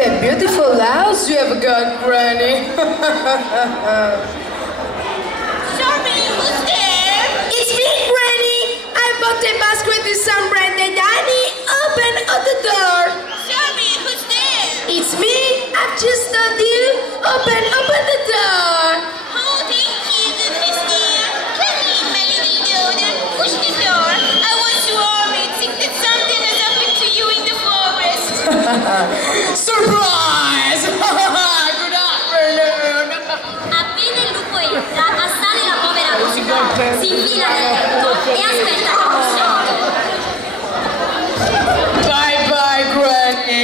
a beautiful house you have got, Granny. Sorry, who's there? It's me, Granny. I bought a basket with some bread and honey. Open the door. Sorry, who's there? It's me. I've just told you. Open the door. Oh, thank you, goodness dear. Come in, my little daughter. Push the door. I was worried. Think that something has happened to you in the forest. Surprise! Good afternoon. Appena il lupo entra, assale la povera donna, si infila nel letto e aspetta che possiamo. Bye bye, Granny.